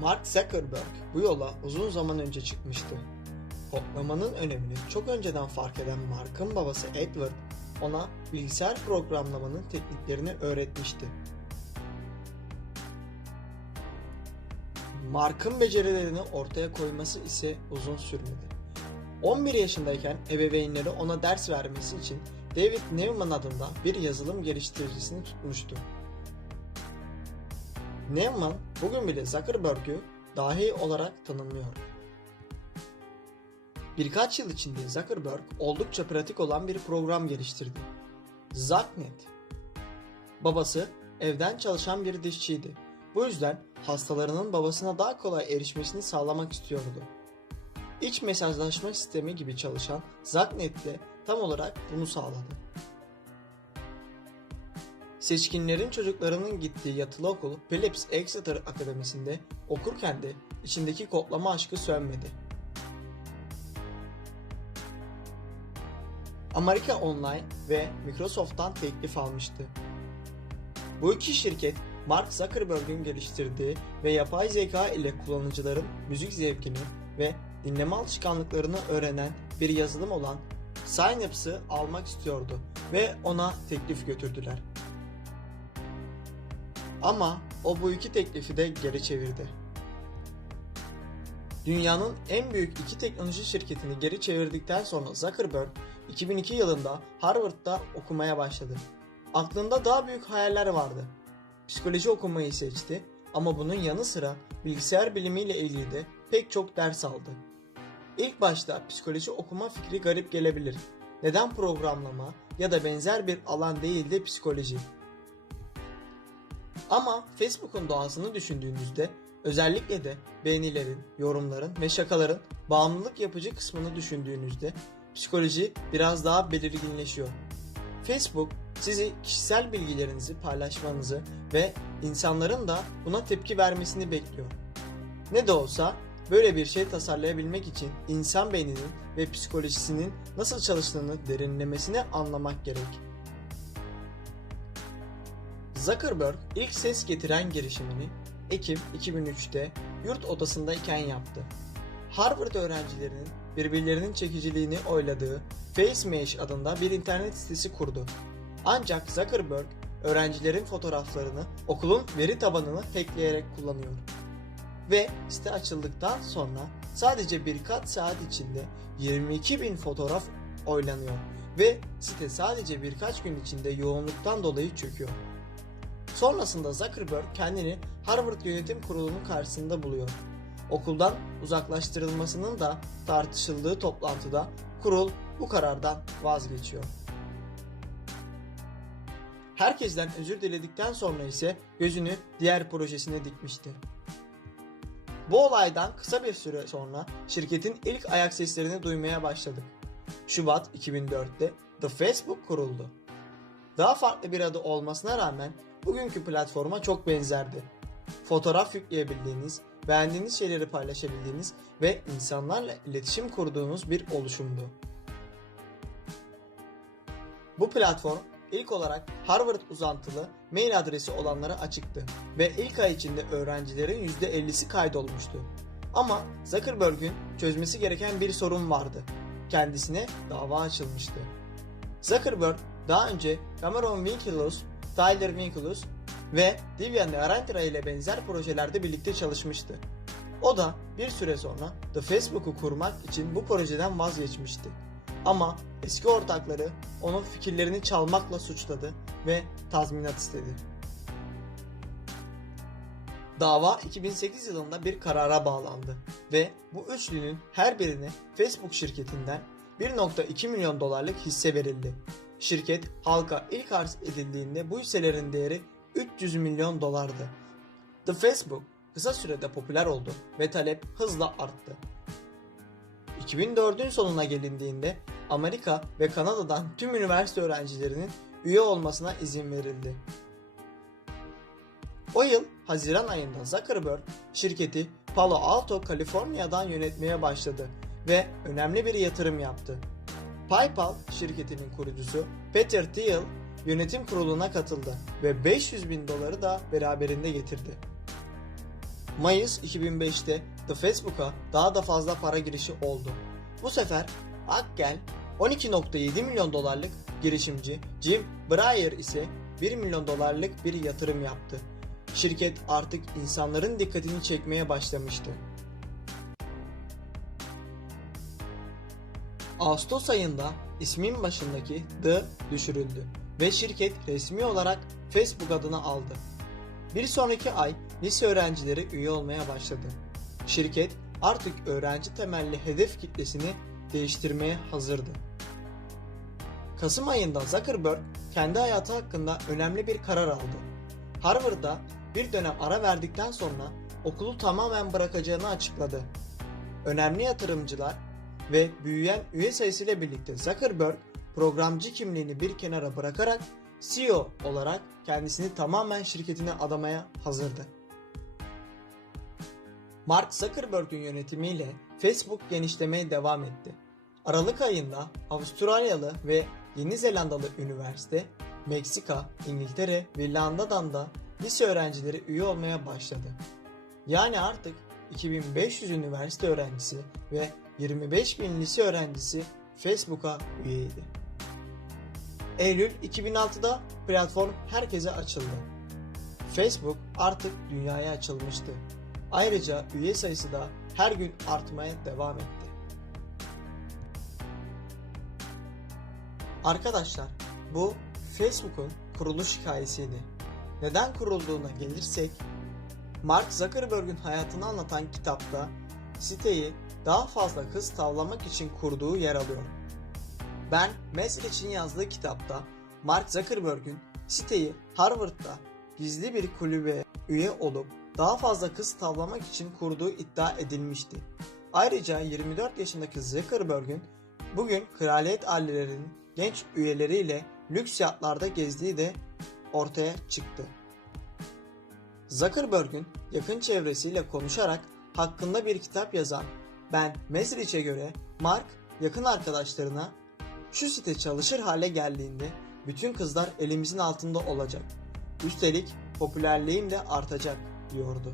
Mark Zuckerberg bu yola uzun zaman önce çıkmıştı. Kodlamanın önemini çok önceden fark eden Mark'ın babası Edward ona bilgisayar programlamanın tekniklerini öğretmişti. Mark'ın becerilerini ortaya koyması ise uzun sürmedi. 11 yaşındayken ebeveynleri ona ders vermesi için David Neumann adında bir yazılım geliştiricisini tutmuştu. Neumann bugün bile Zuckerberg'ü dahi olarak tanımlıyor. Birkaç yıl içinde Zuckerberg oldukça pratik olan bir program geliştirdi. Zucknet. Babası evden çalışan bir dişçiydi. Bu yüzden hastalarının babasına daha kolay erişmesini sağlamak istiyordu. İç mesajlaşma sistemi gibi çalışan Zucknet de tam olarak bunu sağladı. Seçkinlerin çocuklarının gittiği yatılı okul Phillips Exeter Akademisi'nde okurken de içindeki kodlama aşkı sönmedi. Amerika Online ve Microsoft'tan teklif almıştı. Bu iki şirket Mark Zuckerberg'in geliştirdiği ve yapay zeka ile kullanıcıların müzik zevkini ve dinleme alışkanlıklarını öğrenen bir yazılım olan Synapse'ı almak istiyordu ve ona teklif götürdüler. Ama o bu iki teklifi de geri çevirdi. Dünyanın en büyük iki teknoloji şirketini geri çevirdikten sonra Zuckerberg 2002 yılında Harvard'da okumaya başladı. Aklında daha büyük hayaller vardı. Psikoloji okumayı seçti ama bunun yanı sıra bilgisayar bilimiyle ilgili de pek çok ders aldı. İlk başta psikoloji okuma fikri garip gelebilir. Neden programlama ya da benzer bir alan değil de psikoloji? Ama Facebook'un doğasını düşündüğünüzde özellikle de beğenilerin, yorumların ve şakaların bağımlılık yapıcı kısmını düşündüğünüzde psikoloji biraz daha belirginleşiyor. Facebook sizi kişisel bilgilerinizi paylaşmanızı ve insanların da buna tepki vermesini bekliyor. Ne de olsa böyle bir şey tasarlayabilmek için insan beyninin ve psikolojisinin nasıl çalıştığını derinlemesine anlamak gerek. Zuckerberg ilk ses getiren girişimini Ekim 2003'te yurt odasındayken yaptı. Harvard öğrencilerinin birbirlerinin çekiciliğini oyladığı FaceMesh adında bir internet sitesi kurdu. Ancak Zuckerberg öğrencilerin fotoğraflarını okulun veri tabanını hackleyerek kullanıyor. Ve site açıldıktan sonra sadece birkaç saat içinde 22 bin fotoğraf oylanıyor ve site sadece birkaç gün içinde yoğunluktan dolayı çöküyor. Sonrasında Zuckerberg kendini Harvard Yönetim Kurulu'nun karşısında buluyor. Okuldan uzaklaştırılmasının da tartışıldığı toplantıda kurul bu karardan vazgeçiyor. Herkesten özür diledikten sonra ise gözünü diğer projesine dikmişti. Bu olaydan kısa bir süre sonra şirketin ilk ayak seslerini duymaya başladık. Şubat 2004'te The Facebook kuruldu. Daha farklı bir adı olmasına rağmen bugünkü platforma çok benzerdi. Fotoğraf yükleyebildiğiniz, beğendiğiniz şeyleri paylaşabildiğiniz ve insanlarla iletişim kurduğunuz bir oluşumdu. Bu platform ilk olarak Harvard uzantılı mail adresi olanlara açıktı ve ilk ay içinde öğrencilerin %50'si kaydolmuştu. Ama Zuckerberg'ün çözmesi gereken bir sorun vardı. Kendisine dava açılmıştı. Zuckerberg daha önce Cameron Winkelus, Tyler Winkelus ve Debian Arendra ile benzer projelerde birlikte çalışmıştı. O da bir süre sonra The Facebook'u kurmak için bu projeden vazgeçmişti. Ama eski ortakları onun fikirlerini çalmakla suçladı ve tazminat istedi. Dava 2008 yılında bir karara bağlandı ve bu üçlünün her birine Facebook şirketinden 1.2 milyon dolarlık hisse verildi. Şirket halka ilk arz edildiğinde bu hisselerin değeri 300 milyon dolardı. The Facebook kısa sürede popüler oldu ve talep hızla arttı. 2004'ün sonuna gelindiğinde Amerika ve Kanada'dan tüm üniversite öğrencilerinin üye olmasına izin verildi. O yıl Haziran ayında Zuckerberg şirketi Palo Alto, Kaliforniya'dan yönetmeye başladı ve önemli bir yatırım yaptı. PayPal şirketinin kurucusu Peter Thiel yönetim kuruluna katıldı ve 500 bin doları da beraberinde getirdi. Mayıs 2005'te The Facebook'a daha da fazla para girişi oldu. Bu sefer Akgel 12.7 milyon dolarlık girişimci Jim Breyer ise 1 milyon dolarlık bir yatırım yaptı. Şirket artık insanların dikkatini çekmeye başlamıştı. Ağustos ayında ismin başındaki The düşürüldü ve şirket resmi olarak Facebook adını aldı. Bir sonraki ay lise öğrencileri üye olmaya başladı. Şirket artık öğrenci temelli hedef kitlesini değiştirmeye hazırdı. Kasım ayında Zuckerberg kendi hayatı hakkında önemli bir karar aldı. Harvard'da bir dönem ara verdikten sonra okulu tamamen bırakacağını açıkladı. Önemli yatırımcılar ve büyüyen üye sayısıyla birlikte Zuckerberg programcı kimliğini bir kenara bırakarak CEO olarak kendisini tamamen şirketine adamaya hazırdı. Mark Zuckerberg'ün yönetimiyle Facebook genişlemeye devam etti. Aralık ayında Avustralyalı ve Yeni Zelandalı üniversite, Meksika, İngiltere ve İrlanda'dan da lise öğrencileri üye olmaya başladı. Yani artık 2500 üniversite öğrencisi ve 25 bin lise öğrencisi Facebook'a üyeydi. Eylül 2006'da platform herkese açıldı. Facebook artık dünyaya açılmıştı. Ayrıca üye sayısı da her gün artmaya devam etti. Arkadaşlar bu Facebook'un kuruluş hikayesiydi. Neden kurulduğuna gelirsek Mark Zuckerberg'ün hayatını anlatan kitapta siteyi daha fazla kız tavlamak için kurduğu yer alıyor. Ben Mesel için yazdığı kitapta Mark Zuckerberg'ün siteyi Harvard'da gizli bir kulübe üye olup daha fazla kız tavlamak için kurduğu iddia edilmişti. Ayrıca 24 yaşındaki Zuckerberg'ün bugün kraliyet ailelerinin genç üyeleriyle lüks yatlarda gezdiği de ortaya çıktı. Zuckerberg'ün yakın çevresiyle konuşarak hakkında bir kitap yazan Ben Mesrich'e göre Mark yakın arkadaşlarına şu site çalışır hale geldiğinde bütün kızlar elimizin altında olacak. Üstelik popülerliğim de artacak diyordu.